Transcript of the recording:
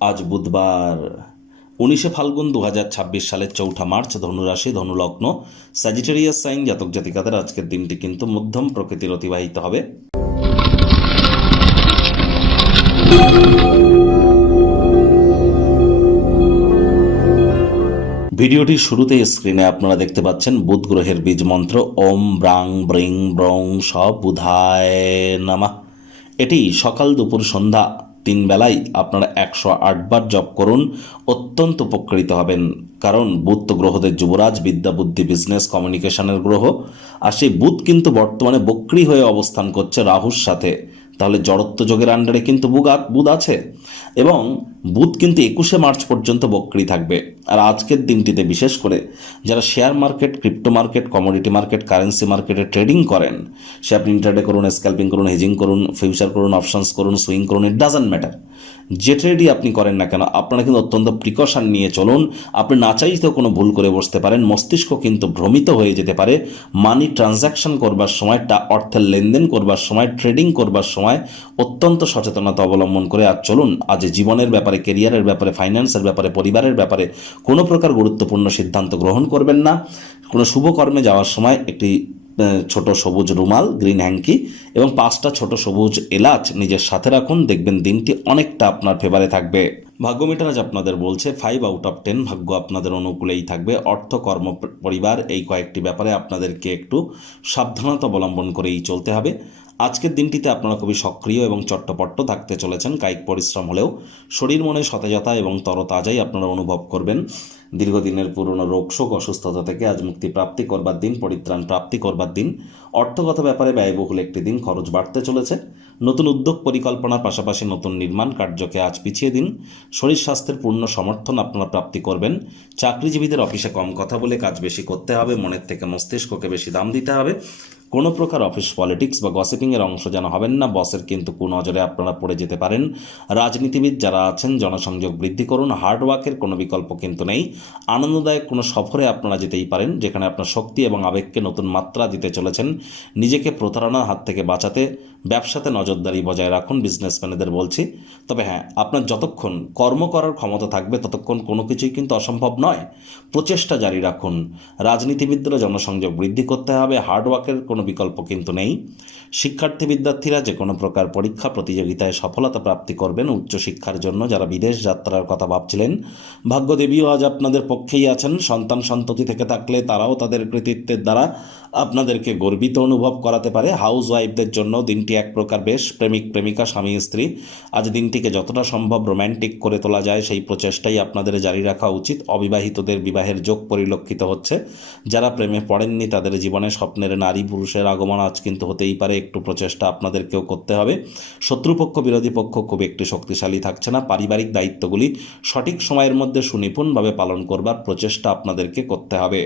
আজ বুধবার 19শে ফাল্গুন 2026 সালের 4ঠা মার্চ। ধনুরাশি, ধনুলগ্ন, স্যাজিটেরিয়াস সাইন জাতক জাতিকাদের আজকের দিনটি কিন্তু মধ্যম প্রকৃতির অতিবাহিত হবে। ভিডিওটির শুরুতেই স্ক্রিনে আপনারা দেখতে পাচ্ছেন বুধ গ্রহের বীজ মন্ত্র ওম ব্রাং ব্রিং ব্রং স বুধায় নামা। এটি সকাল দুপুর সন্ধ্যা 3 বেলায় আপনারা 108 বার জপ করুন, অত্যন্ত উপকৃত হবেন। কারণ বুধ তো গ্রহদের যুবরাজ, বিদ্যা বুদ্ধি বিজনেস কমিউনিকেশনের গ্রহ। আর সেই বুধ কিন্তু বর্তমানে বক্রী হয়ে অবস্থান করছে রাহুর সাথে। তাহলে জড়ত্ব যোগের আন্ডারে কিন্তু বুধ আছে এবং বুধ কিন্তু 21শে মার্চ পর্যন্ত বক্রী থাকবে। আর আজকের দিনটিতে বিশেষ করে যারা share market, crypto market, commodity market, currency মার্কেটে ট্রেডিং করেন, সে আপনি ইন্ট্রাডে করুন, স্ক্যাল্পিং করুন, হেজিং করুন, ফিউচার করুন, অপশনস করুন, সুইং করুন, ইট ডাজন্ট ম্যাটার। যে ট্রেডই আপনি করেন না কেন, আপনারা কিন্তু অত্যন্ত প্রিকশন নিয়ে চলুন। আপনি না চাইতেও কোনো ভুল করে বসতে পারেন, মস্তিষ্ক কিন্তু ভ্রমিত হয়ে যেতে পারে। মানি ট্রানজ্যাকশন করবার সময়, অর্থের লেনদেন করবার সময়, ট্রেডিং করবার সময় অত্যন্ত সচেতনতা অবলম্বন করে আজ চলুন। আজ জীবনের ব্যাপারে, কেরিয়ারের ব্যাপারে, ফাইন্যান্সের ব্যাপারে, পরিবারের ব্যাপারে কোনো প্রকার গুরুত্বপূর্ণ সিদ্ধান্ত গ্রহণ করবেন না। কোনো শুভ কর্মে যাওয়ার সময় একটি ছোট সবুজ রুমাল, গ্রিন হ্যাঙ্কি এবং 5টা ছোট সবুজ এলাচ নিজের সাথে রাখুন, দেখবেন দিনটি অনেকটা আপনার ফেভারে থাকবে। ভাগ্য মিটার আজ আপনাদের বলছে 5 আউট অফ 10, ভাগ্য আপনাদের অনুকূলেই থাকবে। অর্থ, কর্ম, পরিবার এই কয়েকটি ব্যাপারে আপনাদেরকে একটু সাবধানতা অবলম্বন করেই চলতে হবে। আজকের দিনটিতে আপনারা খুবই সক্রিয় এবং চট্টপট্ট থাকতে চলেছেন। কায়িক পরিশ্রম হলেও শরীর মনে সতেজতা এবং তরতাজাই আপনারা অনুভব করবেন। দীর্ঘদিনের পুরনো রোগশোক, অসুস্থতা থেকে আজ মুক্তি প্রাপ্তি করবার দিন, পরিত্রাণ প্রাপ্তি করবার দিন। অর্থগত ব্যাপারে ব্যয়বহুল একটি দিন, খরচ বাড়তে চলেছে। নতুন উদ্যোগ পরিকল্পনার পাশাপাশি নতুন নির্মাণ কার্যকে আজ পিছিয়ে দিন। শরীর স্বাস্থ্যের পূর্ণ সমর্থন আপনারা প্রাপ্তি করবেন। চাকরিজীবীদের অফিসে কম কথা বলে কাজ বেশি করতে হবে, মনের থেকে মস্তিষ্ককে বেশি দাম দিতে হবে। কোনো প্রকার অফিস পলিটিক্স বা গসিপিংয়ের অংশ যেন হবেন না, বসের কিন্তু কুনজরে আপনারা পড়ে যেতে পারেন। রাজনীতিবিদ যারা আছেন জনসংযোগ বৃদ্ধি করুন, হার্ডওয়ার্কের কোনো বিকল্প কিন্তু নেই। আনন্দদায়ক কোনো সফরে আপনারা যেতেই পারেন, যেখানে আপনার শক্তি এবং আবেগকে নতুন মাত্রা দিতে চলেছেন। নিজেকে প্রতারণার হাত থেকে বাঁচাতে ব্যবসাতে নজরদারি বজায় রাখুন, বিজনেসম্যানেদের বলছি। তবে হ্যাঁ, আপনার যতক্ষণ কর্ম করার ক্ষমতা থাকবে ততক্ষণ কোনো কিছুই কিন্তু অসম্ভব নয়। প্রচেষ্টা জারি রাখুন। রাজনীতিবিদরা জনসংযোগ বৃদ্ধি করতে হবে, হার্ডওয়ার্কের কোনো বিকল্প কিন্তু নেই। শিক্ষার্থী বিদ্যার্থীরা যে কোনো প্রকার পরীক্ষা প্রতিযোগিতায় সফলতা প্রাপ্তি করবেন। উচ্চশিক্ষার জন্য যারা বিদেশ যাত্রার কথা ভাবছিলেন, ভাগ্যদেবীও আজ আপনাদের পক্ষেই আছেন। সন্তান সন্ততি থেকে থাকলে তারাও তাদের কৃতিত্বের দ্বারা আপনাদেরকে গর্বিত অনুভব করাতে পারে। হাউস ওয়াইফদের জন্য দিনটি এক প্রকার বেশ। প্রেমিক প্রেমিকা, স্বামী স্ত্রী আজ দিনটিকে যতটা সম্ভব রোম্যান্টিক করে তোলা যায় সেই প্রচেষ্টাই আপনাদের জারি রাখা উচিত। অবিবাহিতদের বিবাহের যোগ পরিলক্ষিত হচ্ছে। যারা প্রেমে পড়েননি তাদের জীবনে স্বপ্নের নারী পুরুষের আগমন আজ কিন্তু হতেই পারে। একটু প্রচেষ্টা আপনাদেরকেও করতে হবে। শত্রুপক্ষ বিরোধী পক্ষ খুব একটু শক্তিশালী থাকছে না। পারিবারিক দায়িত্বগুলি সঠিক সময়ের মধ্যে সুনিপুণভাবে পালন করবার প্রচেষ্টা আপনাদেরকে করতে হবে।